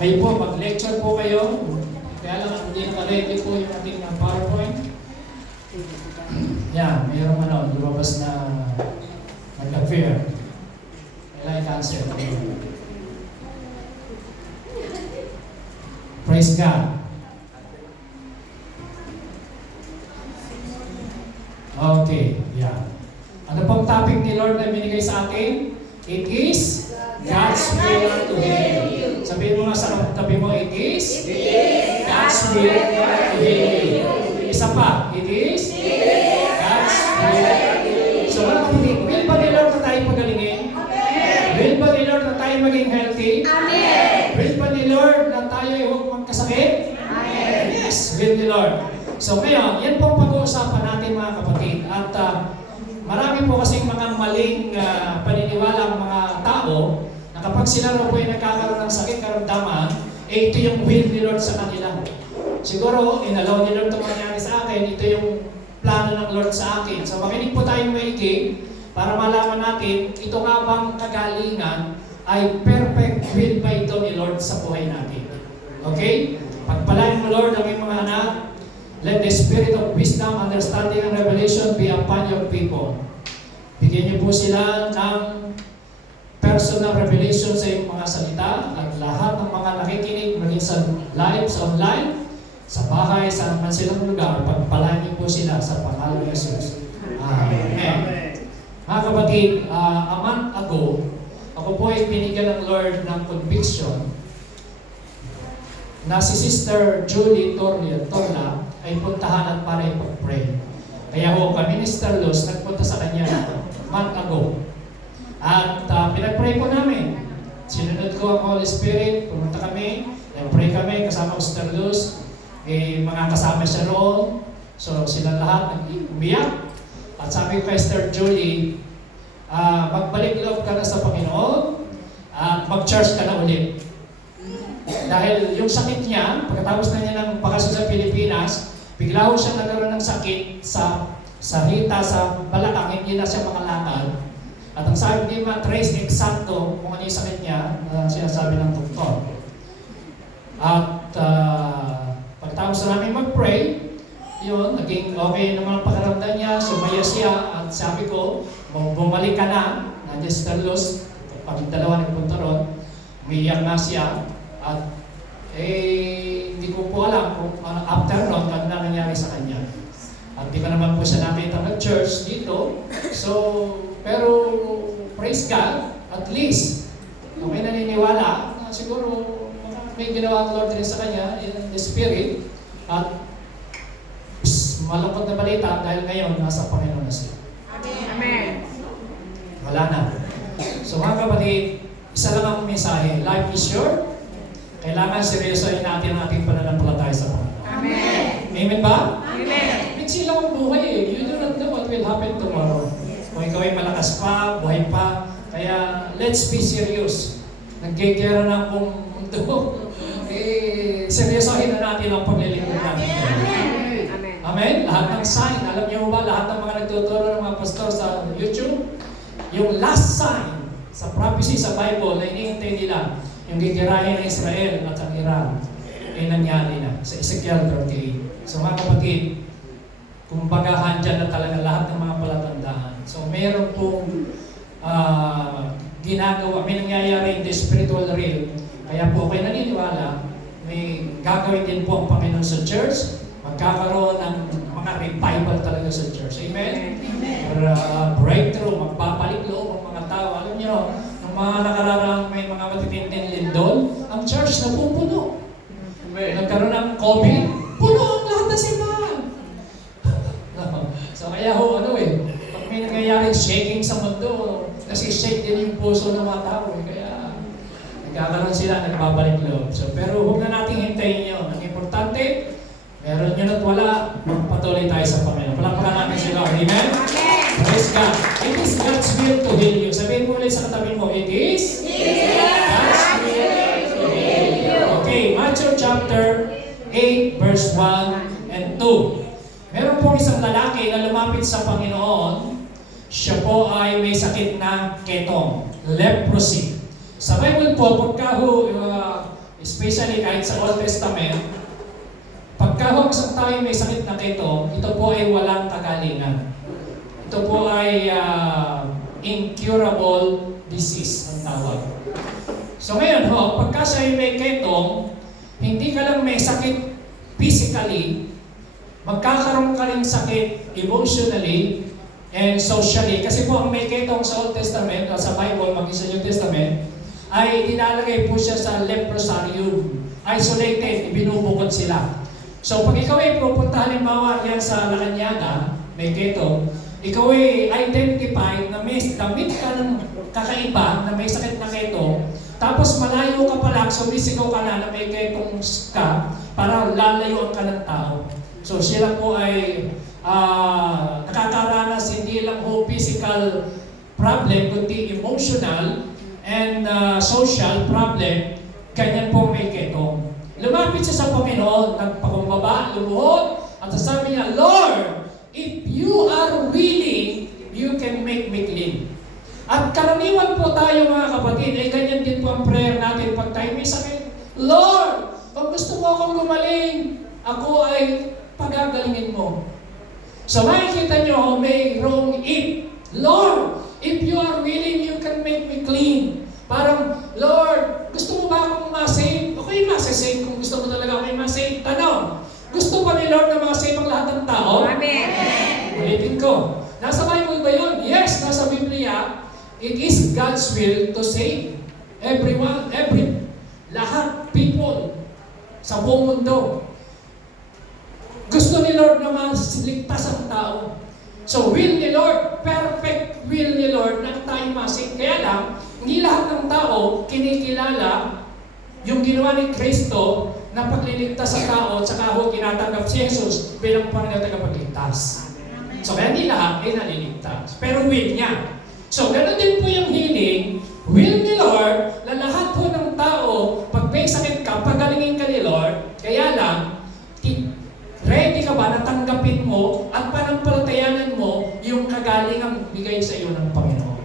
Kayo po, mag-lecture po kayo. Kaya lang, hindi naka-ready po yung ating PowerPoint. Yan, mayroong lumabas na nag-appear. Kailangan i-cancel. Praise God. Okay, yeah. Ano pong topic ni Lord na binigay sa atin? It is God's will to heal you. Sabihin mo nga sa tabi mo, it is God's will to heal you. Isa pa, it is God's will to heal you. So, mga kapatid, will ba ni Lord na tayo pagalingin? Will ba ni Lord na tayo maging healthy? Will ba ni Lord na tayo huwag magkasakit? Yes, will ni Lord. So, ngayon, yan pong pag-uusapan natin mga kapatid. At marami po kasing mga maling paniniwala ang mga tao na kapag sila raw po ay nagkakaroon ng sakit, karamdaman, ito yung will ni Lord sa kanila. Siguro, inalaw ni Lord itong mangyari sa akin, ito yung plano ng Lord sa akin. So, makinig po tayong maigi para malaman natin, ito nga bang kagalingan ay perfect will ba ito ni Lord sa buhay natin. Okay? Pagpalain mo Lord ang iyong mga anak. Let the spirit of wisdom, understanding, and revelation be upon your people. Bigyan niyo po sila ng personal revelation sa iyong mga salita at lahat ng mga nakikinig maging sa live, sa online, sa bahay, saan man silang lugar, pagpalain niyo po sila sa pangalan ni Jesus. Amen. Mga kapatid, a month ago, ako po ay binigyan ng Lord ng conviction na si Sister Julie Torla ay puntahan at para ipag-pray. Kaya ho, kami ni Sister Luz nagpunta sa kanya month ago. At pinag-pray po namin. Sinunod ko ang Holy Spirit, pumunta kami, nag-pray kami kasama ko Sister Luz, mga kasama siya roon. So sila lahat nag-umiyak. At sabi ko kay Sister Julie, magbalik loob ka na sa Panginoon at mag-church ka na ulit. Dahil yung sakit niya, pagkatapos na niya ng bakasyon sa Pilipinas, bigla ho siya nagkaroon ng sakit sa hita, sa balakang, hindi na siya makalakad. At ang sabi, hindi ma-trace eksakto kung ano yung sakit niya, sinasabi ng doktor. At pagkatapos na namin mag-pray, yun, naging okay naman ang pakiramdam niya, sumaya siya, at sabi ko, bumalik ka na, nandiyan si Carlos, pag dalawa nagpunta ron, umiyak na siya, at hindi ko po alam kung after nun, ano na nangyari sa kanya. At di pa naman po siya nakita ng church dito. So, pero praise God, at least, may naniniwala na siguro may ginawa ang Lord rin sa kanya in the Spirit. At malungkot na balita dahil ngayon nasa Panginoon na siya. Amen. Wala na. So mga kapatid, isa lang ang mensahe. Life is short. Kailangan seryosohin natin ang ating pananampalataya sa Panginoon. Amen. Amen ba? Amen. Minsan lang ang buhay eh. You do not know what will happen tomorrow. Kung ikaw ay malakas pa, buhay pa. Kaya let's be serious. Nagkikira na akong mundo. Seryosohin na natin ang paglilingkod natin. Amen. Amen? Lahat ng sign. Alam niyo ba, lahat ng mga nagtuturo ng mga pastor sa YouTube, yung last sign sa prophecy sa Bible na hinihintay nila, yung gigirahin ng Israel at ang Iran, ay nangyari na sa Ezekiel 38. So mga kapatid, kumbaga handyan na talaga lahat ng mga palatandaan. So meron pong ginagawa, may nangyayari in the spiritual realm. Kaya po kayo naniniwala, may gagawin din po ang Panginoon sa church, magkakaroon ng mga revival talaga sa church. Amen? Breakthrough, magbabalik loob ang mga tao. Alam niyo, ng mga nakararang may mga matitinding lindol, ang church na pupuno. Nagkaroon ng COVID, puno ang lahat na simbahan. So kaya ho, pag may nangyayaring shaking sa mundo, kasi shake din yung puso ng mga tao. Kaya nagkakaroon sila, nagbabalik loob. So, pero huwag na natin hintayin yun. Ang importante, meron yun at wala, patuloy tayo sa Panginoon. Palakpakan natin sila. Amen? Praise God. It is God's will to heal you. Sabihin mo ulit sa katabi mo, it is God's will to heal you. Okay, Matthew chapter 8, verse 1 and 2. Meron pong isang lalaki na lumapit sa Panginoon. Siya po ay may sakit na ketong, leprosy. Sa Bible po, pagka especially kahit sa Old Testament, pagka isang tayo may sakit na keto, ito po ay walang kagalingan. Ito po ay incurable disease ang tawag. So ngayon pagka siya may ketong, hindi ka lang may sakit physically, magkakaroon ka rin sakit emotionally and socially. Kasi po ang may ketong sa Old Testament, o sa Bible, maging sa New Testament, ay nilalagay po siya sa leprosarium. Isolated, ibinubukod sila. So pag ikaw ay pupunta halimbawa yan sa Lacanyaga, may keto, ikaw ay identified na may damit ka ng kakaiba na may sakit na keto, tapos malayo ka pa lang, sumisigaw ka na may ketong ka para lalayuan ka ng tao. So sila po ay nakakaranas hindi lang po physical problem, kundi emotional and social problem. Ganyan po may ketong. Lumapit siya sa Panginoon, nagpakumbaba, lumuhod, at sabi niya, Lord, if you are willing, you can make me clean. At karaniwan po tayo mga kapatid, ay ganyan din po ang prayer natin pag tayo may sakit. Lord, kung gusto mo akong gumaling, ako ay pagagalingin mo. So makikita nyo, may wrong if. Lord, if you are willing, you can make me clean. Parang, Lord, gusto mo ba akong ma-save? Okay, ma-save kung gusto mo talaga ako ma-save. Tanong, gusto ba ni Lord na ma-save ang lahat ng tao? Amen. Ulitin ko. Nasa Bible ba yun? Yes, nasa Biblia. It is God's will to save everyone, lahat, people, sa buong mundo. Gusto ni Lord na maligtas ang tao. So will ni Lord, perfect will ni Lord na tayo masing. Kaya lang, hindi lahat ng tao kinikilala yung ginawa ni Kristo na pagliligtas sa tao at saka ho tinatanggap si Jesus bilang Panginoon tagapagligtas. So kaya hindi lahat ay naliligtas. Pero will niya. So ganoon din po yung healing. Will ni Lord na lahat po ng tao, pag may sakit ka, pagalingin ka ni Lord. Kaya lang, ready ka ba na tanggapin mo at panampalatayanan mo yung kagalingang bigay sa iyo ng Panginoon?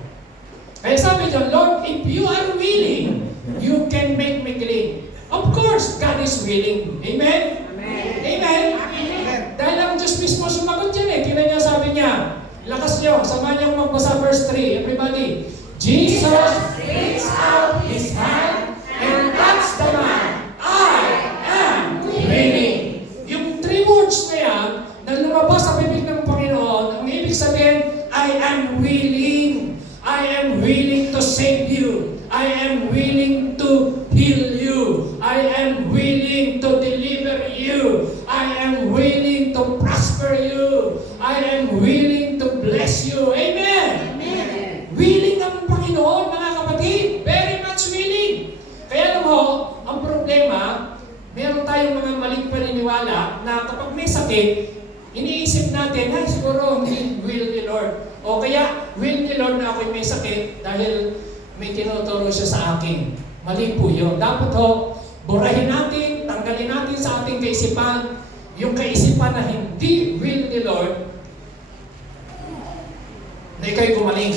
Kaya sabi dyan, Lord, if you are willing, you can make me clean. Of course, God is willing. Amen? Amen. Amen? Amen. Dahil ang Diyos mismo sumagot dyan eh. Tingnan niya, sabi niya, lakas niyo, samahan niyo magbasa verse 3. Everybody. Jesus reached out His hand and touched the man. I am willing. Yung three words na yan, na lumabas sa bibig ng Panginoon, ang ibig sabihin, I am willing. I am willing to save you. I am willing to heal you. I am willing to deliver you. I am willing to prosper you. I am willing to bless you. Amen. Amen. Willing ang Panginoon, mga kapatid. Very much willing. Kaya alam mo, ang problema, meron tayong mga maling paniniwala na kapag may sakit, iniisip natin, ay siguro hindi will ni Lord. O kaya, will ni Lord na ako'y may sakit dahil may tinuturo siya sa akin. Mali po yun. Dapat ho, burahin natin, tanggalin natin sa ating kaisipan, yung kaisipan na hindi will ni Lord, na ikaw'y gumaling.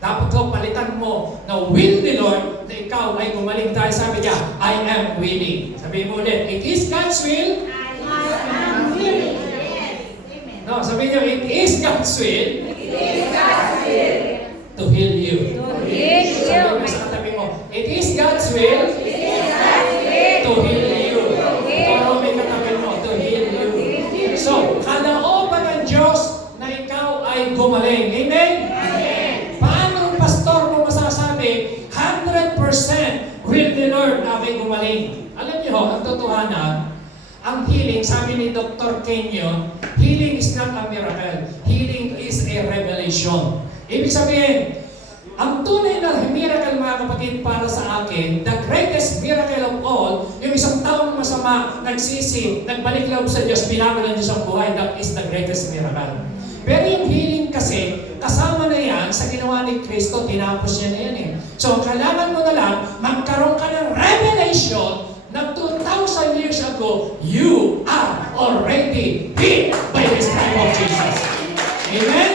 Dapat ho, palitan mo na will ni Lord na ikaw ay gumaling. Dahil sabi niya, I am willing. Sabihin mo ulit, it is God's will. I am willing. Yes. Amen. No, sabihin niyo, it is God's will It is God's will to heal you. to heal you. Sabihin mo sa katabi mo, it is God's will It is God's will to heal you. Pero may katabi mo, to heal you. So, kalooban ng Diyos na ikaw ay gumaling. Amen? Amen. Paano ang pastor mo masasabi 100% will the Lord na ako'y gumaling? Alam niyo, ang totohanan, ang healing, sabi ni Dr. Kenyon, healing is not a miracle. Healing is a revelation. Ibig sabihin, ang tunay na miracle, mga kapatid, para sa akin, the greatest miracle of all, yung isang taong masama, nagsisi, nagbalik loob sa Diyos, binago ng Diyos ang buhay, that is the greatest miracle. Pero yung healing kasi, kasama na yan sa ginawa ni Kristo, tinapos niya na yan eh. So, kailangan mo na lang, magkaroon ka ng revelation na 2,000 years ago, you are already healed by the stripes of Jesus. Amen?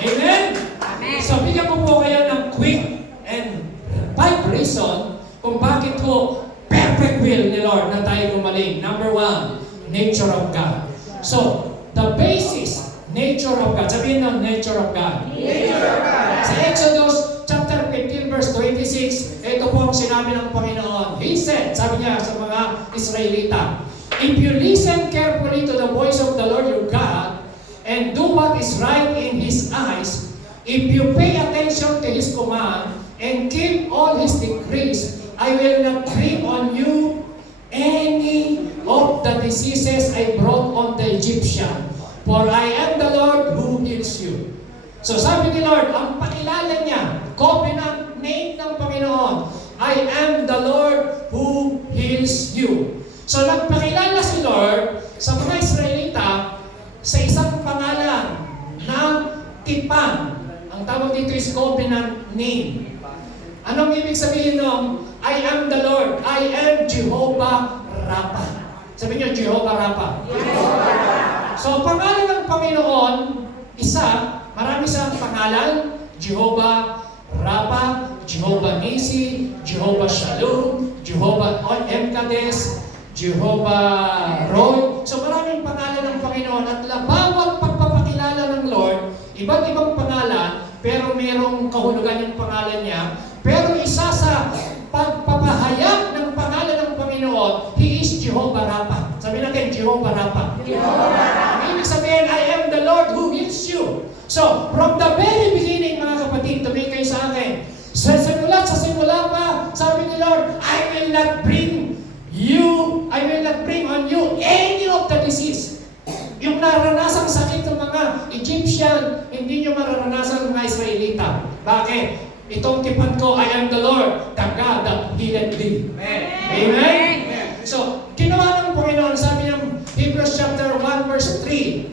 Amen? Amen. So, bigyan ko po kayo ng quick and 5 reason kung bakit po perfect will nature of God. So, the basis, nature of God. Sabihin ng nature of God. Nature of God. Sa Exodus chapter 15 verse 26, ito po ang sinabi ng Panginoon. He said, sabi niya sa mga Israelita, if you listen carefully to the voice of the Lord your God, and do what is right in His eyes, if you pay attention to His command, and keep all His decrees, I will not bring on you any of the diseases I brought on the Egyptian, for I am the Lord who heals you. So sabi ni Lord, ang pakilala niya, covenant name ng Panginoon, I am the Lord who heals you. So nagpakilala si Lord sa mga Israelita sa isang pangalan ng tipan. Ang tawag dito is covenant name. Anong ibig sabihin ng I am the Lord, I am Jehovah Rapha. Sabi niyo, Jehovah Rapha. So pangalan ng Panginoon, isa, marami siyang pangalan, Jehovah Rapha, Jehovah Nisi, Jehovah Shalom, Jehovah Emkades, Jehovah Roy. So maraming pangalan ng Panginoon at bawat pagpapakilala ng Lord, iba't ibang pangalan, pero mayroong kahulugan yung pangalan niya. Pero isa sa pagpapahayag ng pangalan ng Panginoon, He is Jehovah Rapha. Sabi natin, Jehovah Rapha. Ang ibig sabihin, I am the Lord who heals you. So, from the very beginning, mga kapatid, tumingin kayo sa akin. Sa simula pa, sabi ni Lord, I will not bring on you any of the disease. Yung naranasang sakit ng mga Egyptian, hindi nyo mararanasan ng mga Israelita. Bakit? Itong tipan ko, I am the Lord, the God that healed thee. Amen. Amen? So, ginawa ng Panginoon, sabi ng Hebrews chapter 1 verse 3,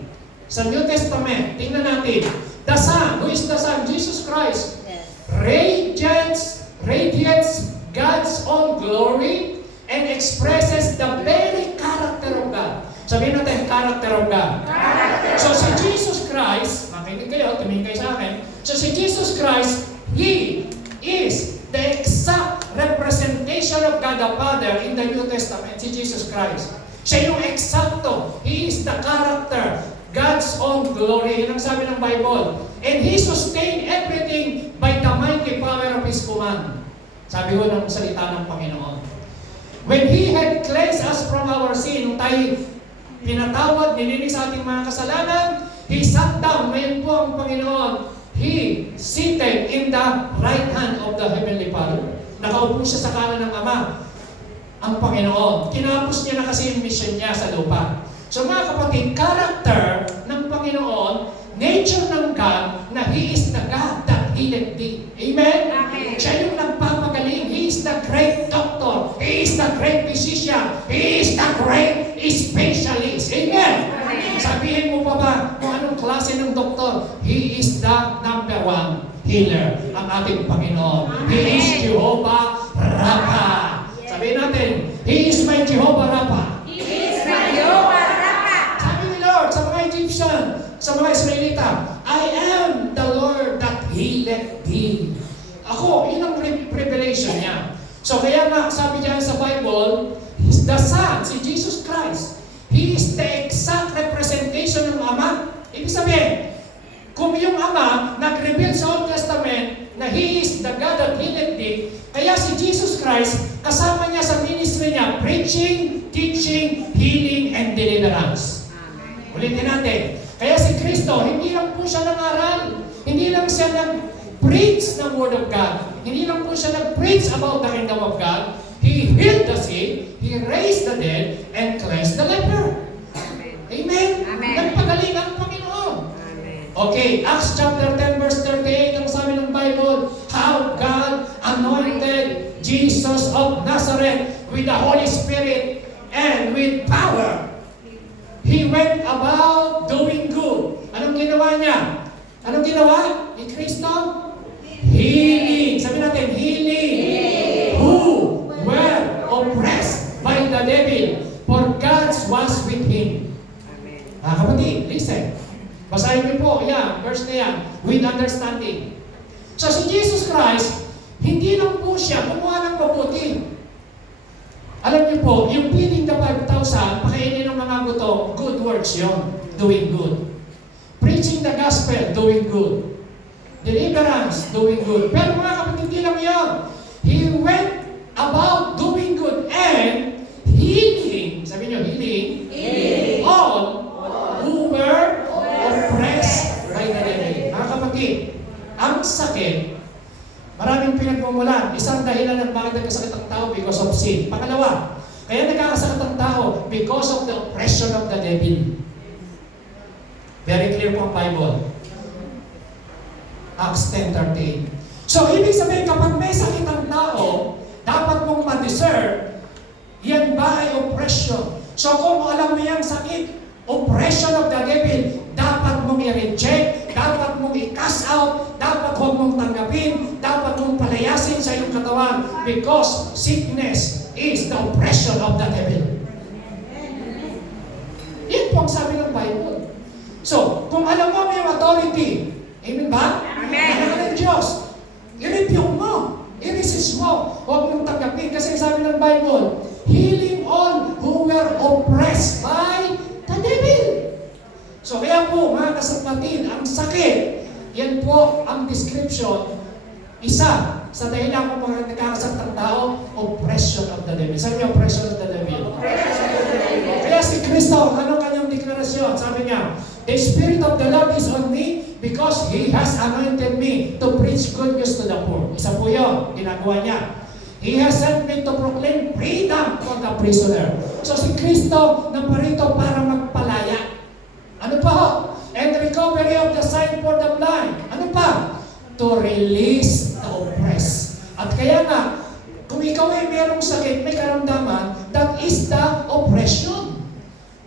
sa New Testament, tingnan natin, the Son, who is the Son? Jesus Christ, radiates God's own glory and expresses the very character of God. Sabihin natin, character of God. So si Jesus Christ, makinig kayo, tumingin kayo sa akin. So si Jesus Christ, He is the exact representation of God the Father in the New Testament, si Jesus Christ. Siya yung eksakto. He is the character, God's own glory. Yun ang sabi ng Bible. And He sustained everything by the mighty power of His command. Sabi ko ng salita ng Panginoon. When He had cleansed us from our sin, nung tayo pinatawad, nilinis sa ating mga kasalanan, He sat down. Ngayon po ang Panginoon, He seated in the right hand of the Heavenly Father. Nakaupo siya sa kanan ng Ama. Ang Panginoon. Kinapos niya na kasi yung mission niya sa lupa. So mga kapatid, character ng Panginoon, nature ng God, na He is the God that healed thee. Amen? Amen. Siya yung nagpapagaling. He is the great doctor. He is the great physician. He is the great specialist. Amen? Amen. Sabihin mo pa ba kung anong klase ng doktor? He is the number one healer, ang ating Panginoon. He is Jehovah Rapha. Sabihin natin, He is my Jehovah Rapha. He is my Jehovah Rapha. Sabi ni Lord sa mga Egyptian, sa mga Israelita, I am the Lord that healeth thee. Ako, yun ang revelation niya. So kaya nga, sabi diyan sa Bible, the Son, si Jesus Christ, He is the exact representation ng Ama. Ibig sabihin, kung yung Ama nag-reveal sa Old Testament na He is the God that healeth thee, kaya si Jesus Christ, kasama niya sa ministry niya, preaching, teaching, healing, and deliverance. Ulitin natin. Kaya si Kristo, hindi lang po siya nang-aral. Hindi lang siya nag-preach ng Word of God. Hindi lang po siya nag-preach about the kingdom of God. He healed the sick, He raised the dead, and cleansed the leper. Amen? Amen. Nagpagaling ang Panginoon. Amen. Okay, Acts chapter 10 verse 38, ang sabi ng Bible, how God anointed Jesus of Nazareth with the Holy Spirit and with power. He went about doing good. Anong ginawa niya? Anong ginawa ni Kristo? Healing. Sabi natin, healing. Who were oppressed by the devil, for God was with him. Kapatid, listen. Basahin niyo po, yan, verse na yan, with understanding. So si Jesus Christ, hindi lang po siya gumawa ng mabuti. Alam niyo po, yung feeding the 5,000, pakainin ng mga gutom, good works yon, doing good. Preaching the gospel, doing good. Deliverance, doing good. Pero mga kapatid, hindi lang yun. He went about doing good and healing, sabi niyo, healing, all who were oppressed by the devil. Mga kapatid, ang sakit, maraming pinagmumulan. Isang dahilan ng bakit nagkasakit ang tao because of sin. Pangalawa, kaya nagkakasakit ang tao because of the oppression of the devil. Very clear po ang Bible. Acts 10:38. So, ibig sabihin, kapag may sakit ang tao, dapat mong ma-discern, yan ba ay oppression? So, kung alam mo yung sakit, oppression of the devil, dapat mong i-reject, dapat mong i-cast out, dapat huwag mong tanggapin, dapat mong palayasin sa iyong katawan because sickness is the oppression of the devil. Yan po ang sabi ng Bible. So, kung alam mo may authority, amen ba? Amen. Anak ng Diyos, i-rebuke mo, i-resist mo, huwag mong tanggapin kasi sabi ng Bible, healing all who were oppressed by the devil. So kaya po mga kasapatid, ang sakit, yan po ang description, isa sa dahilan kung mga nagkakasakit ng tao, oppression of the devil. Sabi niya, oppression of the devil. Kaya si Kristo, ano kanyang deklarasyon? Sabi niya, the Spirit of the Lord is on me because He has anointed me to preach good news to the poor. Isa po yun, ginagawa niya. He has sent me to proclaim freedom for the prisoner. So si Kristo naparito para magpalaya. Ano pa ho? And recovery of the sight for the blind. Ano pa? To release the oppressed. At kaya nga, kung ikaw ay merong sakit, may karamdaman, that is the oppression.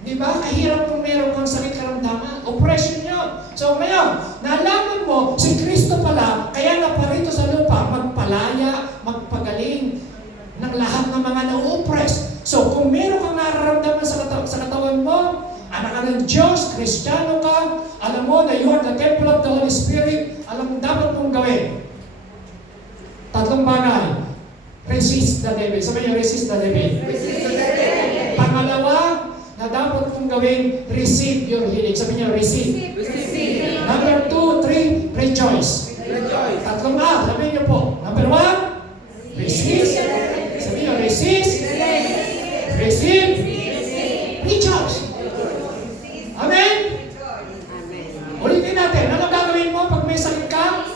Di ba? Kahirap kung meron kang sakit karamdaman. Oppression yun. So ngayon, nalaman mo, si Kristo pala, kaya naparito sa lupa, magpalaya, magpagaling ng lahat ng mga na-oppress. So kung meron kang nararamdaman sa katawan mo, anak ka ng Diyos, Kristiyano ka, alam mo na you are the temple of the Holy Spirit, alam mo dapat mong gawin. Tatlong bagay. Resist the devil. Sabi niyo, resist the devil. Pangalawa, na dapat mong gawin, receive your healing. Sabi niyo, receive. Number 2, 3, rejoice. Tatlong A, sabi niyo po. Number 1, resist. Sabi niyo, resist. Receive. Rejoice. Amen? Ulitin natin. Ano gagawin mo pag may sakit ka?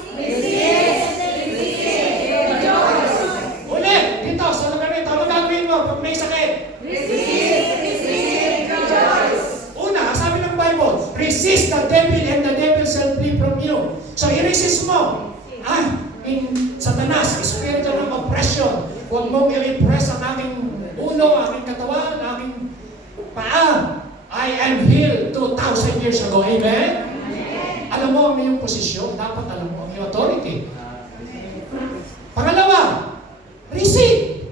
Ulit. Dito, sa lugar nito. Ano gagawin mo pag may sakit? Una, sabi ng Bible, resist the devil and the devil shall flee from you. So, i-resist mo. Satanas, spiritual ng oppression. Huwag mong i-repress ang aking ulo, aking katawan, aking paa. I am healed 2,000 years ago. Amen? Alam mo ang iyong posisyon. Dapat alam mo ang iyong authority. Pangalawa, receive.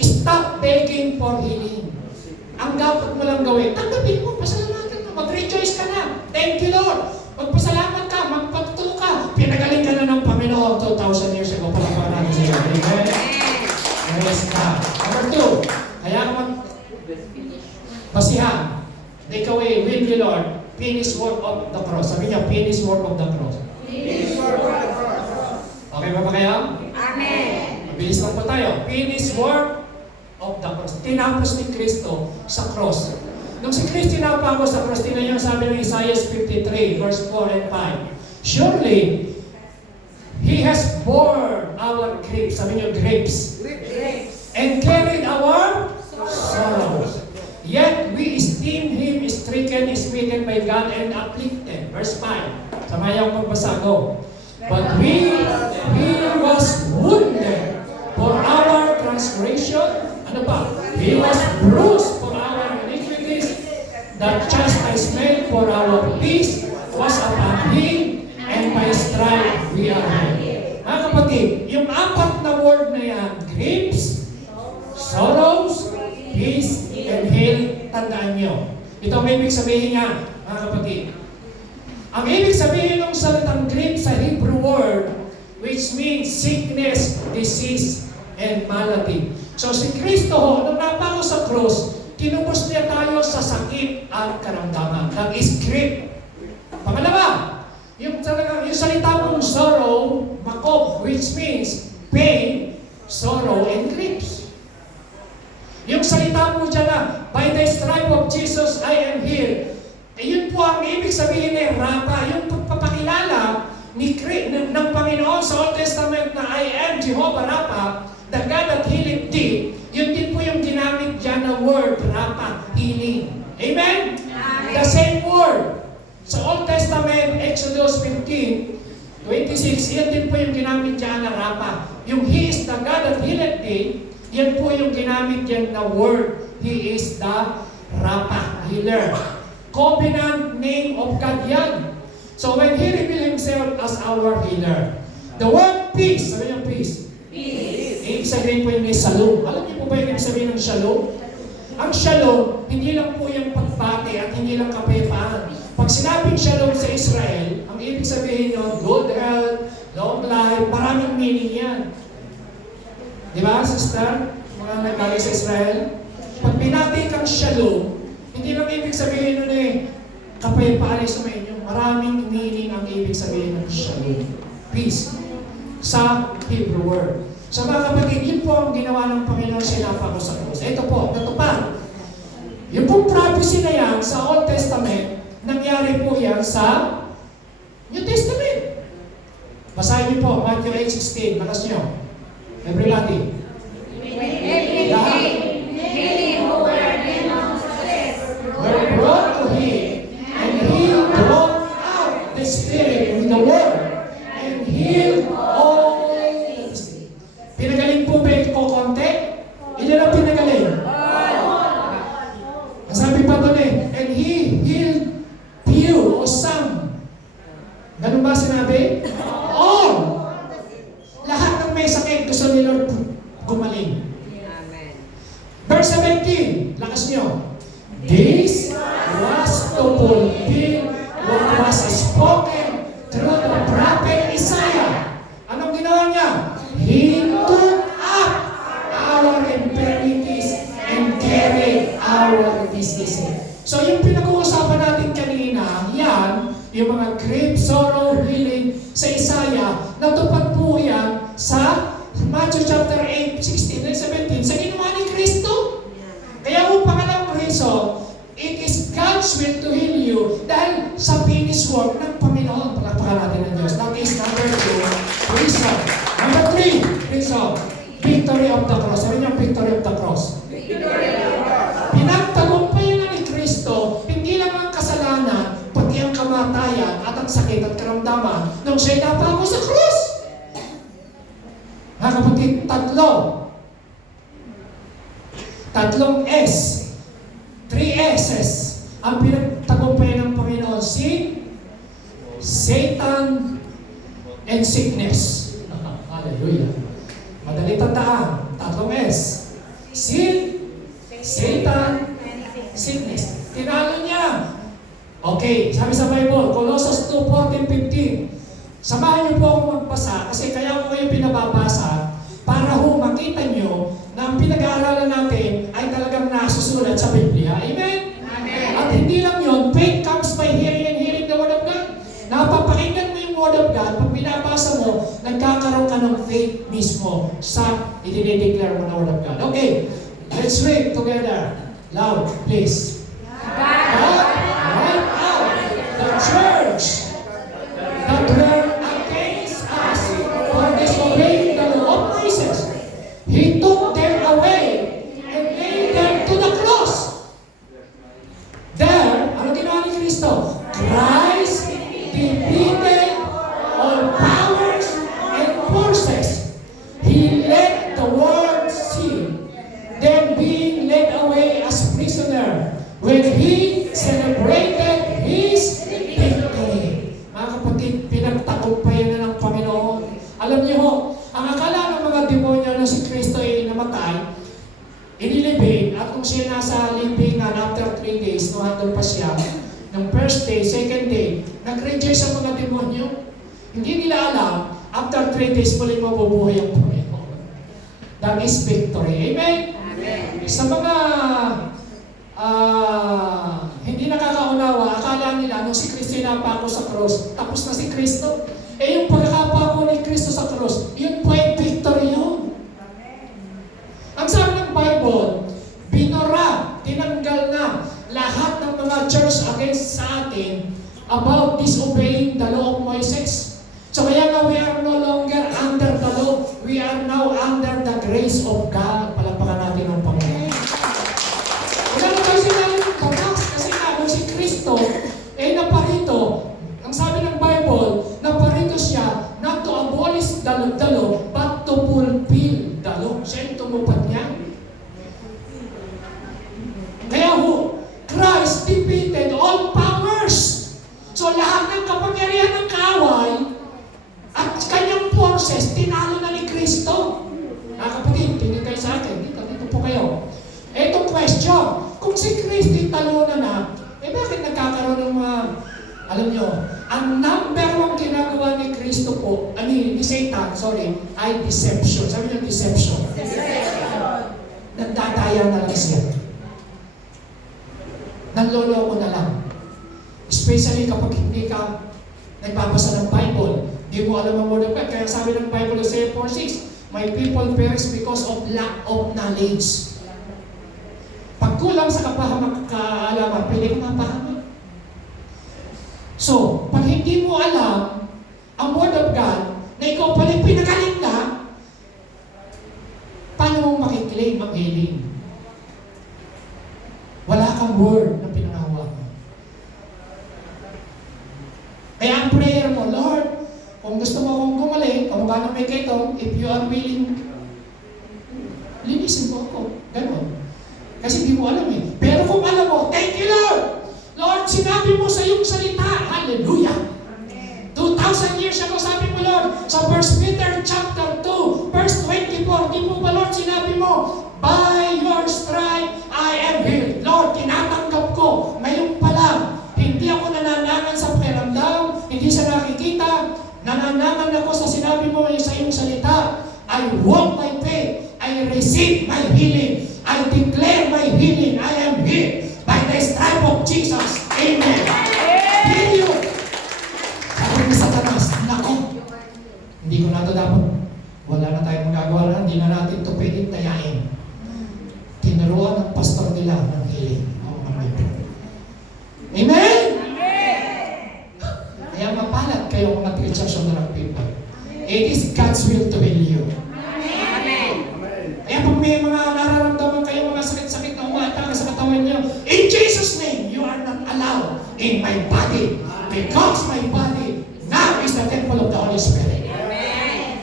Stop begging for healing. Ang dapat mo lang gawin, tanggapin mo, pasalamatan ka, mag-rejoice ka na. Thank you, Lord. Magpasalamat ka, magpagtuto ka. Pinagaling ka na ng Panginoon 2,000 years ago. Palakpakan natin sa iyo. Amen? Praise God. Number 2, kaya naman basihan. Take away, will you, Lord, finish work of the cross. Sabi niya, finish work of the cross. Okay ba kayo? Amen. Mabilis lang po tayo. Finish work of the cross. Tinapos ni Kristo sa cross. Nung si Kristo tinapos sa cross, tingnan niyo sabi ng Isaiah 53, verse 4 and 5. Surely, He has borne our griefs. Sabi niyo, grapes. And carried our sorrows. Yet we esteem Him stricken, smitten by God, and afflicted. Verse 5. Samayaw magbasa ko. But He was wounded for our transgression. Ano pa? He was bruised for our iniquities. The chastisement for our peace was upon Him, and by stripe we are healed. Mga kapatid, yung apat na word na yan, griefs, sorrows, peace, and heal, tandaan nyo. Ito ang ibig sabihin niya, mga kapatid. Ang ibig sabihin ng salitang grief sa Hebrew word, which means sickness, disease, and malady. So si Kristo ho, nung napako sa krus, tinubos niya tayo sa sakit at karamdaman. Nag-script. Pangalawa, yung salita mong sorrow, makop, which means pain, sorrow, and griefs. Yung salita mo dyan na, by the stripe of Jesus, I am healed. Yun po ang ibig sabihin ng rapa, yung pagpapakilala ng Panginoon sa Old Testament na I am Jehovah Rapha, the God that healeth thee. Yun din po yung ginamit dyan na word, rapa, healing. Amen? Amen. The same word. Sa Old Testament, Exodus 15:26, yan din po yung ginamit dyan na rapa. Yung He is the God that healeth thee, yan po yung ginamit dyan na word. He is the rapa, healer. Covenant name of God yan. So when He revealed Himself as our healer, the word peace, sabi niyo peace. Peace. Ibig sabihin po yun ay shalom. Alam niyo po ba yung ibig sabihin ng shalom? Ang shalom, hindi lang po yung pagbati at hindi lang kapayapaan. Pag sinabing shalom sa Israel, ang ibig sabihin yun, good health, long life, maraming meaning yan. Di ba, sister? Mga naggaling sa Israel? Pag binati kang shalom, hindi lang ibig sabihin nun kapayapaan ay sumayin. Maraming meaning ang ibig sabihin ng shalom. Peace. Sa Hebrew word. So mga kapatid, yun po ang ginawa ng Panginoon sinapa ko sa krus. Ito po, natupad. Yung pong prophecy na yan sa Old Testament, nangyari po yan sa New Testament. Basahin niyo po, Matthew 8:16. Lakas niyo. Everybody. Were brought to Him, and He brought out the Spirit with the Word, and healed all the sick. Pinagaling po ba ito konti? Ilan ang pinagaling? Ang sabi pa doon and He healed few o some. Ganun ba sinabi? All! Lahat ng may sakit gusto ni Lord gumaling. Verse 17, lakas nyo. This was to fulfill what was spoken through the prophet Isaiah. Anong ginawa niya? He took up our infirmities and carried our diseases. So yung pinag-uusapan natin kanina, yan, yung mga grief, sorrow, healing sa Isaiah, natupad po yan sa Matthew chapter 8, 16 and 17, sa ginawa ni Kristo. Kaya kung pangalawang reason, it is God's will to heal you dahil sa finished work ng Panginoon. Palakpakan natin ng Diyos. That is number 2, reason. Number 3, reason, victory of the cross. Sabi niyo, victory of the cross. Pinagtagumpayan na ni Kristo, hindi lang ang kasalanan, pati ang kamatayan at ang sakit at karamdaman nung siya'y napako sa krus. Mga kapatid, tatlong S, 3 S's ang pinagtagumpayan ng Panginoon: sin, Satan, and sickness. Hallelujah. Madali tandaan, tatlong S. Sin, Satan, sickness. Tinalo niya. Okay, sabi sa Bible, Colossians 2:14-15. Samahan niyo po akong magbasa kasi kaya ko kayo pinababasa para makita niyo na ang pinag-aaralan natin ay talagang nasusulat sa Biblia. Amen? Amen. At hindi lang yun, faith comes by hearing and hearing the Word of God. Napapakinggan mo yung Word of God, pag binabasa mo, nagkakaroon ka ng faith mismo sa i-declare mo na Word of God. Okay, let's read together. Loud, please. God wiped out the church that were against us for disobeying the law of Moses. He took them away and laid them to the cross. There, ano ginawa ni Kristo? Christ defeated all powers and forces. He let the world see them being led away as prisoner when He celebrated His victory. Mga kapatid, pinagtagumpayan na ng Panginoon. Alam niyo ho, ang akala ng mga demonyo na si Kristo ay namatay, inilibing, at kung siya nasa libingan after 3 days, nandun pa siya, ng first day, second day, nag-reject sa mga demonyo. Hindi nila alam, after 3 days muli mabubuhay ang Panginoon. that is victory. Amen? Amen. Sa mga hindi nakakaunawa, akala nila nung si Kristo napako sa cross, tapos na si Kristo. Eh yung pagkakapako ni Kristo sa cross, yun po ay victory yun. Ang sabi ng Bible, binura, tinanggal na lahat ng mga church against sa atin about disobeying the law of Moses. So kaya nga we are no longer under the law, we are now under the grace of God. Palapakan natin ang Panginoon. Wala na tayo sinayang batas kasi nga kung si Kristo ay naparito, ang sabi ng Bible, naparito siya not to abolish the law, but to fulfill the law. Siya yung tumupad niya. Kaya Christ defeated all powers. So lahat ng kapangyarihan ng kaaway at kanyang forces, tinalo na ni Kristo. Mga kapatid, tingin kayo sa akin. Dito po kayo. Etong question, kung si Kristo talunan na, eh bakit nagkakaroon ng mga, alam nyo, ang number one ginagawa ni Kristo po, ni Satan, ay deception. Sabi niyo, deception. Nagdadaya na lang siya. Nanloloko na lang. Especially kapag hindi ka nagbabasa ng Bible, hindi mo alam ang word of God. Kaya sabi ng Bible, Isaiah 4:6, my people perish because of lack of knowledge. Pag kulang sa kaalaman, pwede kang mapahamak. So, pag hindi mo alam ang word of God, na ikaw pala pinagaling na, paano mo makiklaim ang healing? Wala kang word na pinangawa mo. Kaya ang prayer mo, Lord, kung gusto mo akong gumaling, kamukha ng may kaitong, if you are willing, linisin mo ako. Ganon. Kasi di mo alam eh. Pero kung alam mo, thank you Lord! Lord, sinabi mo sa iyong salita, hallelujah! 2,000 years ago, sabi mo Lord, sa 1 Peter chapter 2, verse 24, di mo ba Lord, sinabi mo, by your stripe, I am healed. Lord, tinatanggap ko, ngayon pa lang, hindi ako nananangan sa pakiramdam, hindi sa nakikita, nananangan ako sa sinabi mo sa iyong salita. I walk by faith, I receive my healing, I declare my healing, I am healed by the stripe of Jesus. Amen. Heal you. Sabi ni Satanas, nako, hindi ko na ito dapat. Wala na tayong magagawa na, hindi na natin ito pwedeng dayain. Tinuruan ng pastor nila ng healing. Oh, Amen? Kaya mapalat kayo mga transactional people. It is God's will to heal you. Kaya pag may mga nararamdaman kayo, mga sakit-sakit na umatake sa katawan niyo, in Jesus' name, you are not allowed in my body. Because my body now is the temple of the Holy Spirit. Amen.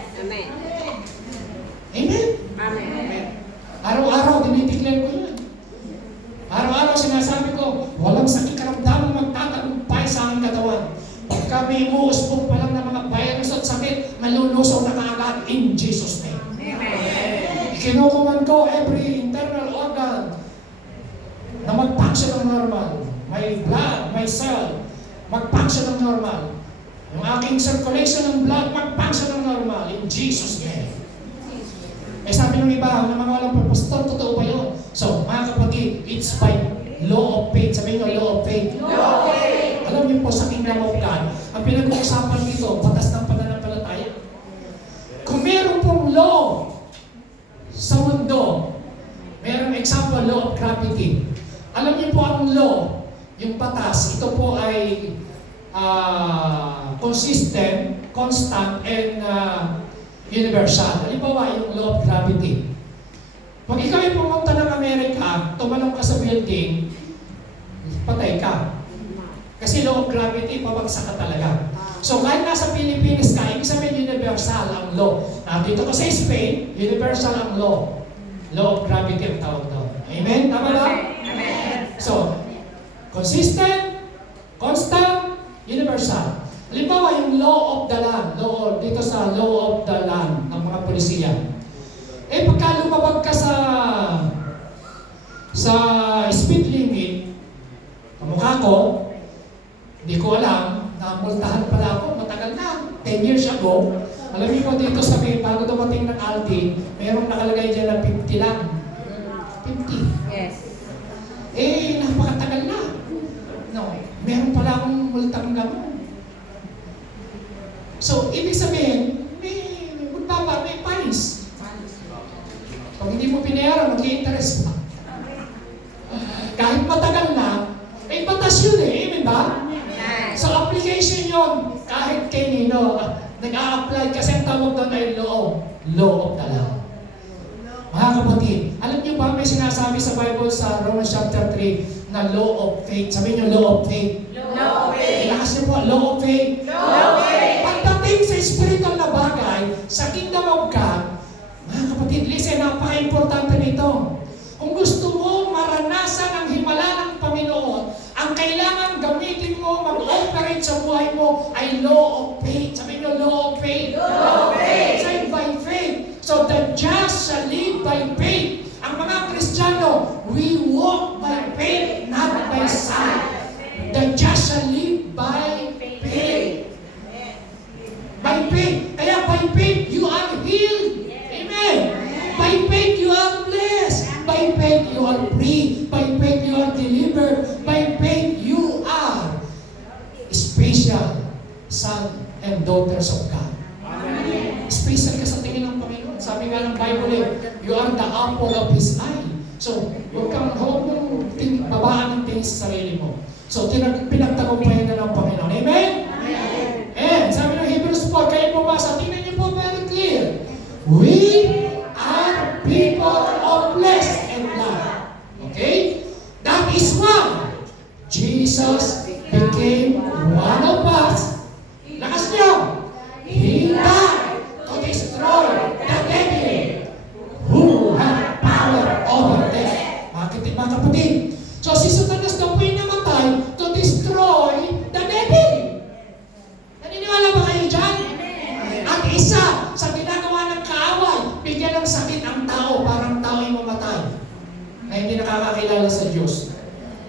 Amen? Amen. Araw-araw, dinideclare ko yun. Araw-araw sinasabi ko, walang sakit karamdaman magtatagumpay sa aking katawan. Pagka may umuusbog pa lang ng mga virus at sakit, malulusaw na kaagad in Jesus' name. Kinukuman ko every internal organ na mag-function ng normal. My blood, my cell, mag-function ng normal. Yung aking circulation ng blood, mag-function ng normal. In Jesus' name. Eh sabi ng iba, na mga walang pastor, totoo ba yun? So, mga kapatid, it's by law of faith. Sabihin nyo, law of faith. Law of faith. Alam niyo po sa kingdom of God, ang pinag-uusapan dito, batas ng pananampalataya. Kung meron pong law sa mundo, merong example, law of gravity. Alam niyo po ang law, yung batas, ito po ay consistent, constant, and universal. Halimbawa, yung law of gravity. Pag ikaw ay pumunta ng Amerika, tumalong ka sa building, patay ka. Kasi law of gravity, pabagsak ka talaga. So kahit nasa Pilipinas ka, ibig sabihin universal ang law. Dito ka sa Spain, universal ang law. Law of gravity ang tawag doon. Amen? Tama ba? Amen. So, consistent, constant, universal. Halimbawa, yung law of the land, dito sa law of the land ng mga polisiya. Eh, pagka lumabag ka sa speed limit, kamukha ko, hindi ko alam, namultahan pala ako, matagal na, 10 years ago, Alam niyo po dito sa may, bago dumating ng Aldi, mayroong nakalagay dyan na 50 lang. 50. Yes. Eh, napakatagal na. No, meron pala akong multang gamon. So, ibig sabihin, may fines. Pag hindi mo pinayaran, mag-i-interest pa. Kahit matagal na, may batas yun eh. Amen ba? So, application yun. Kahit kay Nino, nag-a-apply kasi ang tawag doon ay law of the law. Mga kapatid, alam niyo ba may sinasabi sa Bible sa Romans chapter 3 na law of faith. Sabihin niyo, law of faith. Law of faith. Ilakas niyo po, law of faith. Law of faith. Pagdating sa spiritual na bagay, sa kingdom of God, mga kapatid, listen, napaka-importante nito. Kung gusto mo maranasan ang himala ng Panginoon, ang kailangan gamitin mo, mag-operate sa buhay mo ay law of faith. Sabihin niyo, law of faith. Law of faith. Say by faith. So the just shall live by faith. Ang mga Kristiyano, we walk by faith, not by sight. The just shall live by faith. By faith. Kaya by faith, you are healed. Amen. By faith, you are blessed. By faith, you are free. By faith, you are delivered. By faith, you are special son and daughters of God. Amen. Special ka sa tingin ng Panginoon. Sabi nga ng Bible, you are the apple of His eye. So, huwag mong babaan ng tingin sa sarili mo. So, pinagtagumpayan na ng Panginoon. Amen? Amen. And sabi ng Hebrews 4, kayo bumasa, tingnan niyo po very clear. We are people of flesh and blood. Okay? That is why Jesus became one of us. Lakas niyo! He died to destroy the devil who had power over death. Mga kapatid. So si Satanas daw po yung namatay to destroy the devil. Naniniwala ba kayo dyan? At isa sa ginagawa ng kaaway, bigyan ng sakit ang tao, parang tao ay mamatay na hindi nakakakilala sa Diyos.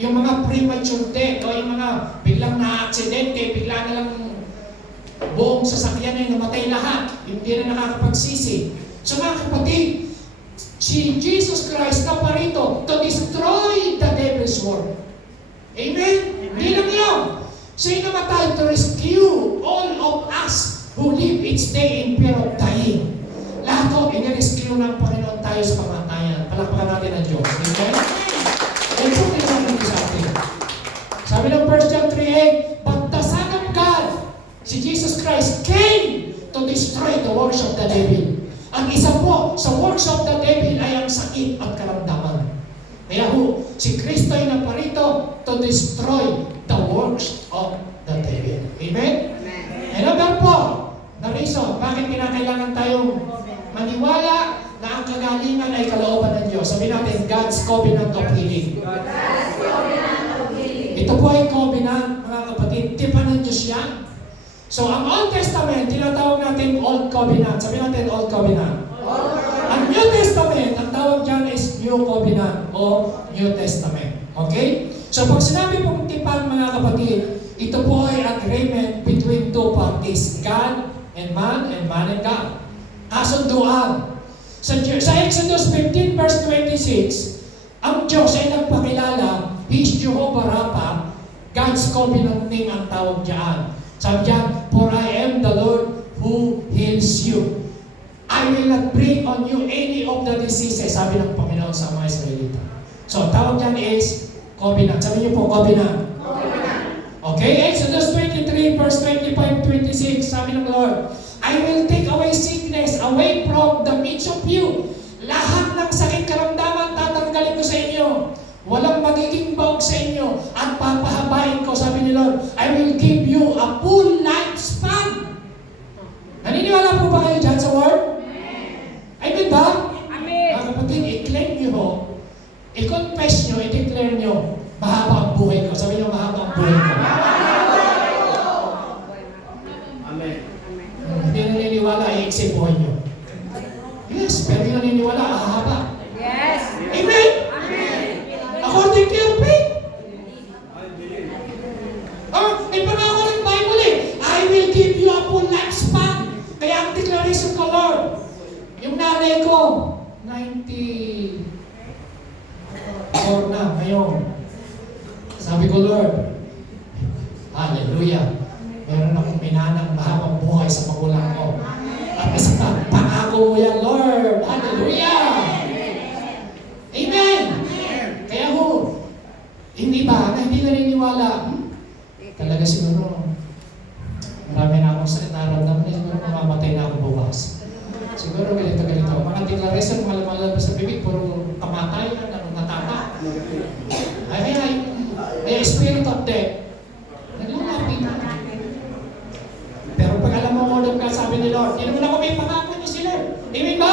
Yung mga premature death o yung mga biglang na-aksidente, bigla na lang buong sasakyan ay namatay lahat, hindi na nakakapagsisi. So mga kapatid, si Jesus Christ na parito to destroy the devil's work. Amen? Hindi lang yun. Siya namatay to rescue all of us who live each day in fear of dying. Lahat o, inirescue ng Panginoon tayo sa kamatayan. Palakpakan natin ang Diyos. Amen? Yan po tinanong sa atin. Sabi ng 1 John 3:8, but the Son of God, si Jesus Christ, came to destroy the works of the devil. Ang isa po sa works of the devil ay ang sakit at karamdaman. Kaya si Kristo ay naparito to destroy the works of the devil. Amen? And number 4, the reason bakit kinakailangan tayong maniwala na ang kagalingan ay kalooban ng Diyos. Sabi natin, God's covenant of healing. Ito po ay covenant, mga kapatid. Tipan ng Diyos yan. So, ang Old Testament, tinatawag natin Old Covenant. Sabi natin Old Covenant. Ang New Testament, ang tawag dyan is New Covenant o New Testament. Okay? So, pag sinabi pong tipan, mga kapatid, ito po ay agreement between two parties, God and man and God. Kasunduan. Sa Exodus 15 verse 26, ang Diyos ay nagpakilala, He is Jehovah Rapha, God's covenant name ang tawag dyan. Sabi dyan, for I am the Lord who heals you. I will not bring on you any of the diseases, sabi ng Panginoon sa mga Israelita. So, tawag dyan is covenant. Sabi niyo po, covenant. Okay, Exodus 23 verse 25-26, sabi ng Lord, I will take away sickness away from the midst of you. Lahat ng sakit karamdaman tatanggalin ko sa inyo. Walang magiging baog sa inyo at papahabain ko, sabi ni Lord, I will give you a full lifespan. Naniniwala po ba kayo dyan sa word? Amen ba? Amen. Mga kapatid, i-claim nyo ho, i-confess nyo, i-declare nyo, mahaba ang buhay ko. Sabi nyo, mahaba ang buhay ko. Amen. Hindi naniniwala, i-accept buhay nyo. Yes, pero yung naniniwala, ahaba. Yes. Amen? According to your faith. May pangako ng Bible I will give you a full lifespan. Kaya ang declaration Yung nanay ko, 94 na ngayon. Sabi ko, Lord, hallelujah. Meron akong minanang mahabang buhay sa magulang ko. At isa pa, pangako mo yan, Lord. Hallelujah. Amen. Kaya ho, hindi ba, na hindi naniniwala, talaga siguro, marami na akong sakit na aral naman, siguro mamamatay na ako bukas. Siguro ganito. Mga declaration, malamang sa bibig, puro kamatayan, natata. Ay, spirit of death, naglalapit na. Pero pag alam mo all of God, sabi ni Lord, hindi naman ako may pangako niyo sila. Amen ba?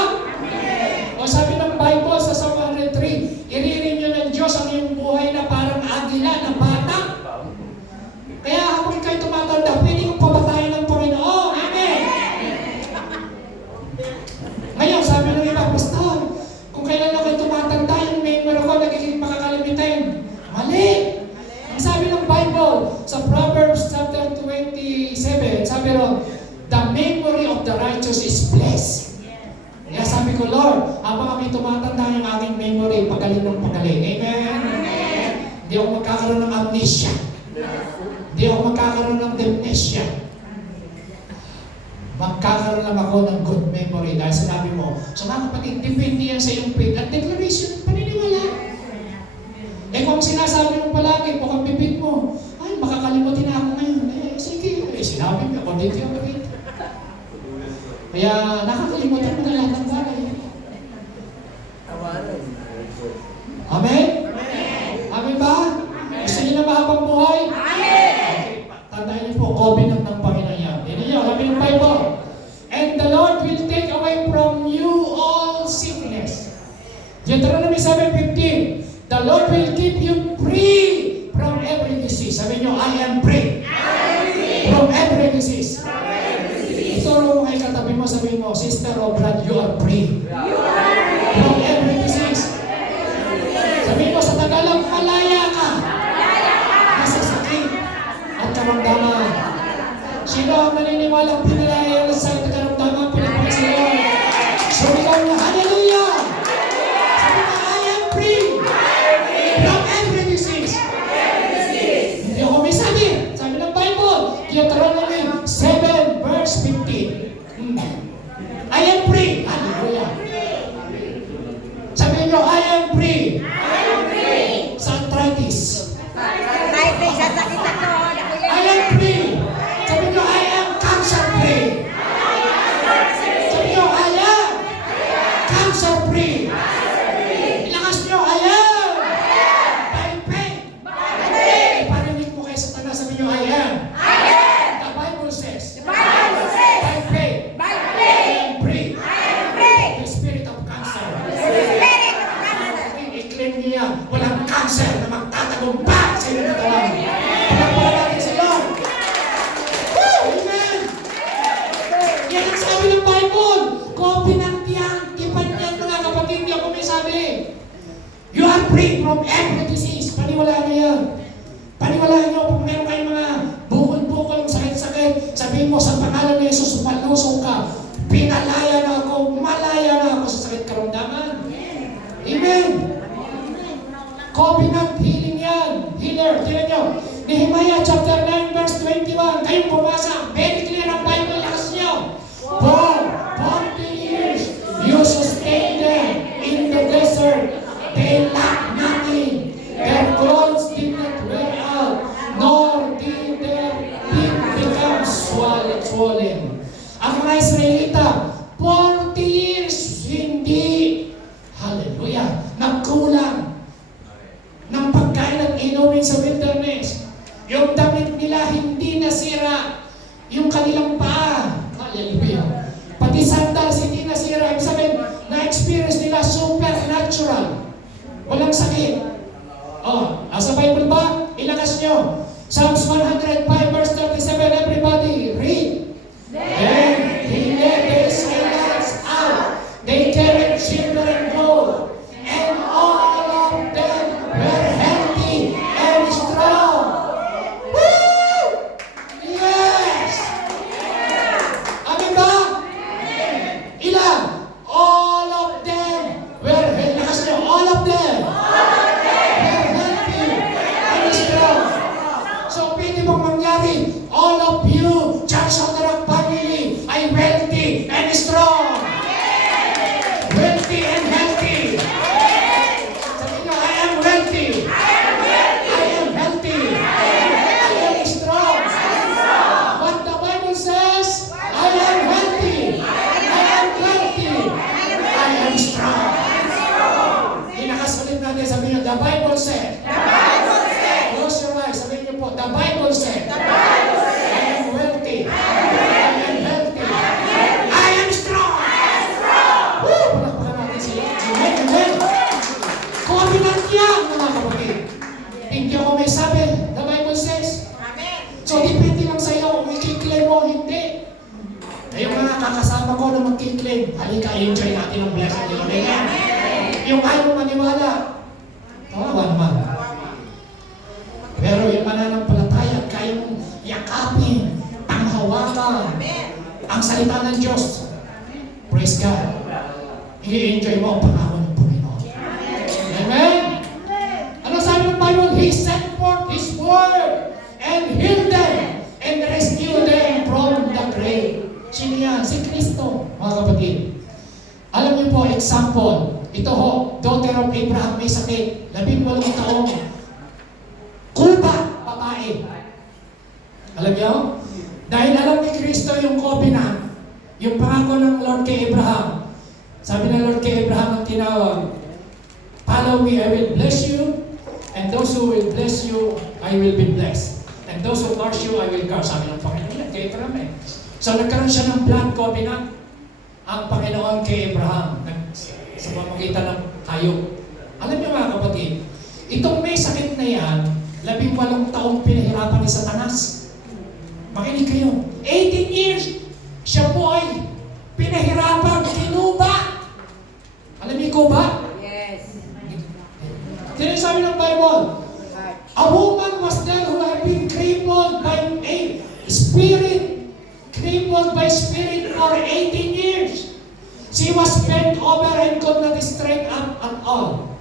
O sabi ng Bible sa Psalm 103, iririn niyo ng Diyos ang iyong buhay na parang agila na bata. Kaya habang kayo tumatanda, pwede kong pabatayin ng Panginoon. Amen! Ngayon, sabi ng iba, Pastor, kung kailan ako tumatanda, yung member ko nagiging makakalimitin. Mali! Ang sabi ng Bible, sa Proverbs chapter 27, sabi ron, the memory of the righteous is blessed. Kaya sabi ko, Lord, habang kami tumatanda yung aking memory, pagaling ng pagaling. Amen? Hindi ako magkakaroon ng amnesia. Hindi ako magkakaroon ng dementia. Magkakaroon lang ako ng good memory dahil sinabi mo, so mga kapatid, depende yan sa iyong faith at declaration, paniniwala. Eh kung sinasabi mo palagi, mukhang bibig mo, ay, makakalimutin na ako ngayon. Eh, sige, sinabi mo, ako dito yung bibig. Kaya nakakalimutan mo na lahat ng bagay. Amen? Amen ba? Gusto niyo na mahabang buhay? Okay, tandaan niyo po, covenant ng Panginoon yan. Yan niyo, sabi ng Bible. And the Lord will take away from you all sickness. Deuteronomy 7:15. The Lord will keep you free from every disease. Sabi niyo, I am free. From every disease. Ituro mo kay katabi mo, sabi mo, sister or brother, you are free. From every disease. Sabi mo sa Tagalog, malaya ka. Nasa sakit at karamdaman. Sino ang naniniwalang pinalaya sa karamdaman, pinapagay sa Lord? So ikaw na, hallelujah! Sabi mo, I am free. From every disease. Hindi ako may sabi. Sabi ng Bible, Deuteronomy 7 verse 15. I am free. Hallelujah. Sabi niyo, I am free. Sa arthritis. I am free. Sabi niyo, I am cancer free. Sabi niyo, I am cancer free. Ilakas niyo, I am by faith. Parinig mo kay Satanas, sabi niyo, I am. The Bible says, by faith, I am free. The spirit of cancer. I-claim niya, walang cancer na magtatagumpay sa inyong katawan. Pagpapala natin si Lord. Woo! Amen! Yan ang sabi ng Bible. Covenant yan. Ipan yan mga kapatid. Hindi ako may sabi. You are free from every disease. Paniwalaan niyo yan. Paniwalaan niyo kung meron kayong mga bukol-bukol, sakit-sakit. Sabihin mo sa pangalan ni Jesus, malusong ka. Pinalaya na ako, malaya na ako sa sakit karamdaman. Amen! Covenant healing yan. Healer. Tingnan nyo. Nehemiah chapter 9 verse 21. Kayong bumasa. Very clear ang Bible. Lakas nyo. For 40 years you sustained them in the desert. They lacked nothing. Their clothes did not wear out, nor did their feet become swollen. Ang mga Israelita, 40 years hindi, hallelujah, nagkulang ng pagkain at inumin sa wilderness. Yung damit nila hindi nasira. Yung kanilang paa, hallelujah, pati sandals hindi nasira. Ibig sabihin, na-experience nila supernatural. Walang sakit. Oh, nasa Bible ba? Ilakas nyo. Psalms 105 verse 37, everybody read. Then he led the Israelites out. They carried silver and gold, and all of them were healthy and strong. Woo! Yes! Amen ba? Ilan? All Halika, enjoy natin ang blessing ni Lord. Amen? Yung ayaw maniwala, kawawa naman. Pero yung mananampalataya, kaya mong yakapin, tanghawakan ang salita ng Diyos. Praise God. I-enjoy mo ang pangako ng Panginoon. Amen? Ano sabi ng Bible? He sent forth His word and healed them and rescued them from the grave. Sino yan? Si Kristo, mga kapatid. Alam niyo po, example, ito ho, daughter of Abraham, may sakit, 18 taong, kuba, babae. Alam niyo? Dahil alam ni Kristo yung covenant, yung pangako ng Lord kay Abraham. Sabi ng Lord kay Abraham ang tinawag, follow me, I will bless you, and those who will bless you, I will be blessed. And those who curse you, I will curse. Sabi ng Panginoon kay Abraham eh. So nagkaroon siya ng blood covenant, ang Panginoon kay Abraham, sa pamamagitan ng hayop. Alam niyo mga kapatid, itong may sakit na yan, 18 taong pinahirapan ni Satanas. Makinig kayo, 18 years, siya po ay pinahirapan, kinuba. Alam niyo kuba? Yes. Kaya sabi ng Bible, a woman was there who had been crippled by a spirit, for 18 years. She was bent over and could not straight up at all.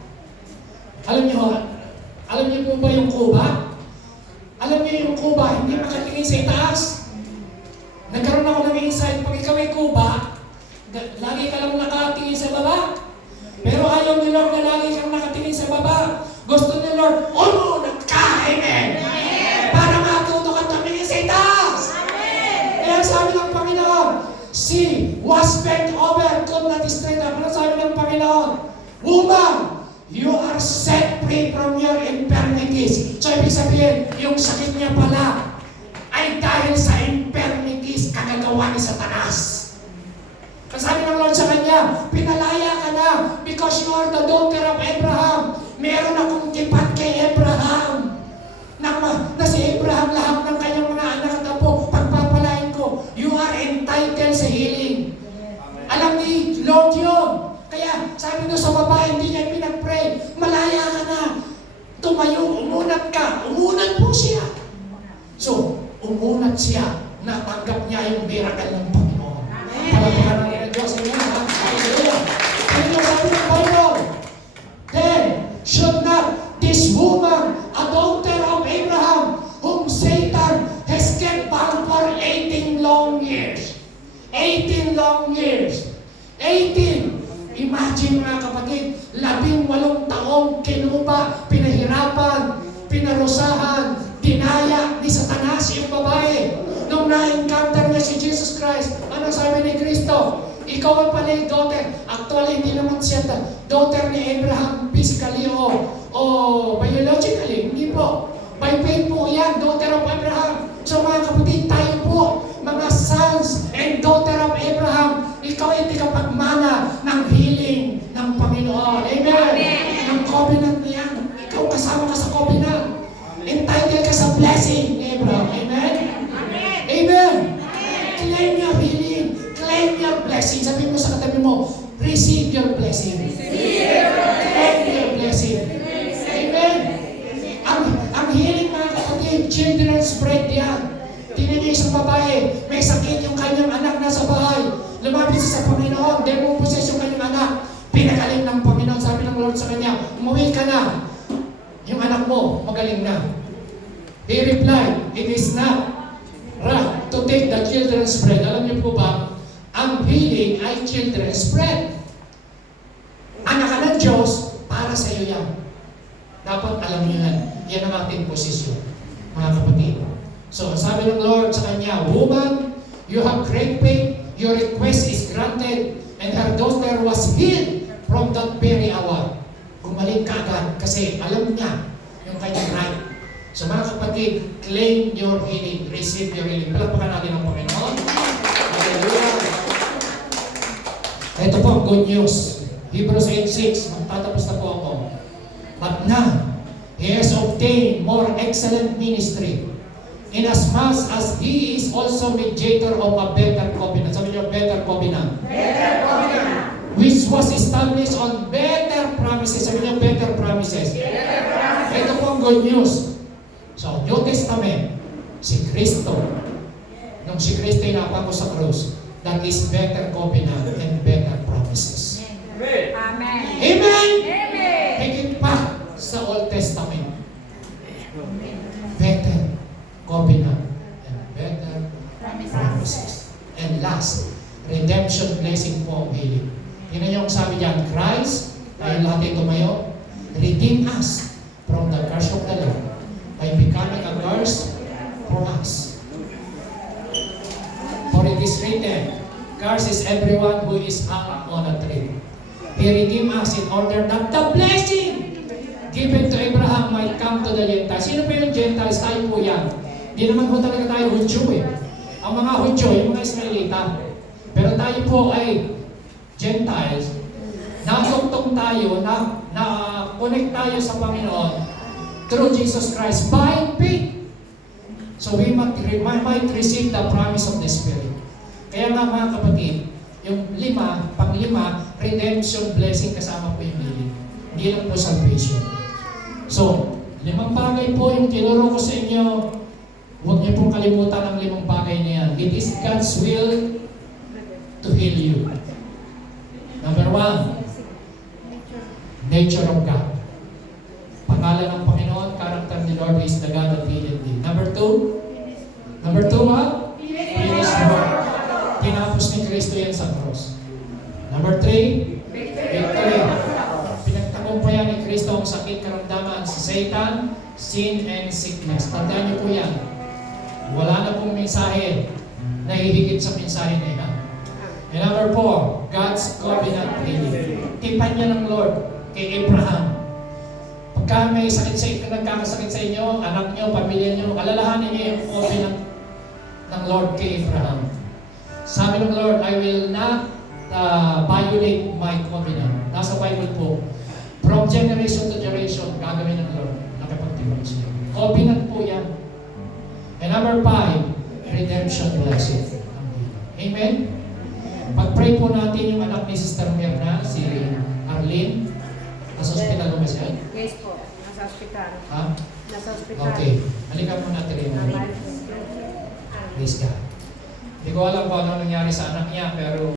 Alam niyo po ba yung kuba? Alam niyo yung kuba, hindi makatingin sa itaas. Nagkaroon ako ng insight, pag ikaw ay kuba, lagi ka lang nakatingin sa baba. Pero ayaw ni Lord na lagi kang nakatingin sa baba. Gusto ni Lord, umunat ka, amen! Para matuto ka tumingin sa itaas. Kaya sabi ng Panginoon, she was bent over, could not straight up. Ano sabi ng Panginoon? Woman, you are set free from your infirmities. So ibig sabihin, yung sakit niya pala ay dahil sa infirmities kagagawa ni Satanas. Sabi ng Lord sa kanya, pinalaya ka na because you are the daughter of Abraham. Meron akong tipat kay Abraham. Na si Abraham lahat ng kanyang mga anak at apo, pagpapalain ko, you are entitled sa healing. Alam ni Lord yun. Kaya sabi doon sa babae, hindi niya pinag-pray, malaya ka na. Tumayo, umunat ka. Umunat po siya. So, umunat siya. Natanggap niya yung miracle ng Panginoon. Palapakan ng Diyos. Amen. Hallelujah. Ito sabi ng Bible. Then, should not this woman, a daughter of Abraham, whom Satan has kept bound for 18 long years. 18 long years. 18. Imagine mga kapatid, 18 taong kinuba, pinahirapan, pinarusahan, dinaya ni Satanas yung babae. Nung na-encounter niya si Jesus Christ, ano sabi ni Kristo? Ikaw ang pala yung daughter. Actually, hindi naman siya daughter ni Abraham physically o biologically. Hindi po. By faith po yan, daughter of Abraham. So mga kapatid, tayo po, mga sons and daughter of Abraham, ikaw ay tikapagmana ng healing ng Panginoon. Amen? Ng covenant niyan. Ikaw kasama ka sa covenant. Entitled ka sa blessing ni Abraham. Amen? Amen? Claim your healing. Claim your blessing. Sabi mo sa katabi mo, receive your blessing. Claim your blessing. Amen? Ang healing mga kapatid, children's bread yan. Tingnan niyo isang babae, may sakit yung kanyang anak nasa bahay. Lumapit siya sa Panginoon, demon possess yung kanyang anak. Pinagaling ng Panginoon, sabi ng Lord sa kanya, umuwi ka na. Yung anak mo, magaling na. He replied, it is not right to take the children's bread. Alam niyo po ba, ang healing ay children's bread. Anak ka ng Diyos, para sa iyo yan. Dapat alam niyo yan. Yan ang ating posisyon, mga kapatid. So, sabi ng Lord sa kanya, woman, you have great faith, your request is granted, and her daughter was healed from that very hour. Gumaling ka agad kasi alam niya yung kanyang right. So mga kapatid, claim your healing, receive your healing. Palakpakan natin ang Panginoon. Hallelujah. Ito po ang good news. Hebrews 8:6, magtatapos na po ako. But now, he has obtained more excellent ministry, inasmuch as he is also mediator of a better covenant. Sabi niyo, better covenant. Better covenant. good news. So, New Testament, si Kristo, nung si Kristo ay napako sa krus, that is better covenant and better promises. Amen. Amen. Amen! Amen. Higit pa sa Old Testament. Better covenant and better promises. And last, redemption blessing po ang healing. Tingnan niyo ang sabi diyan, Christ, tayo lahat ay tumayo, redeem us from the curse of the law by becoming a curse for us. For it is written, curse is everyone who is hung on a tree. He redeemed us in order that the blessing given to Abraham might come to the Gentiles. Sino po yung Gentiles? Tayo po yan. Hindi naman po talaga tayo Hudyo eh. Ang mga Hudyo, yung mga Israelita. Pero tayo po ay Gentiles. Natugtong tayo, na-connect tayo sa Panginoon through Jesus Christ by faith. So we might receive the promise of the Spirit. Kaya nga mga kapatid, yung pang-lima, redemption blessing kasama po yung healing. Hindi lang po salvation. So, 5 bagay po yung tinuro ko sa inyo. Huwag niyo pong kalimutan ang 5 bagay na yan. It is God's will to heal you. Number 1, nature of God. Pangalan ng Panginoon, character ni Lord is the God that healed thee. Number 2, what? Finished work. Tinapos ni Kristo yan sa cross. Number 3, victory. Pinagtagumpayan ni Kristo ang sakit, karamdaman sa Satan, sin, and sickness. Tandaan niyo po yan. Wala na pong mensahe na hihigit sa mensahe na yan. And number 4, God's covenant healing. Tipan niya ng Lord kay Abraham. Pagka may sakit sa inyo, nagkakasakit sa inyo, anak niyo, pamilya niyo, alalahanin niyo yung covenant ng Lord kay Abraham. Sabi ng Lord, I will not violate my covenant. Nasa Bible po. From generation to generation, gagawin ng Lord. Nakapagtibay siya. Covenant po yan. And number 5, redemption blessing. Amen? Pag-pray po natin yung anak ni Sister Mirna, si Arlene. Nasa hospital mo ba siya? Yes po. Nasa ospital. Ha? Nasa ospital. Okay. Halika mo natin rin. Praise God. Hindi ko alam kung ano nangyari sa anak niya, pero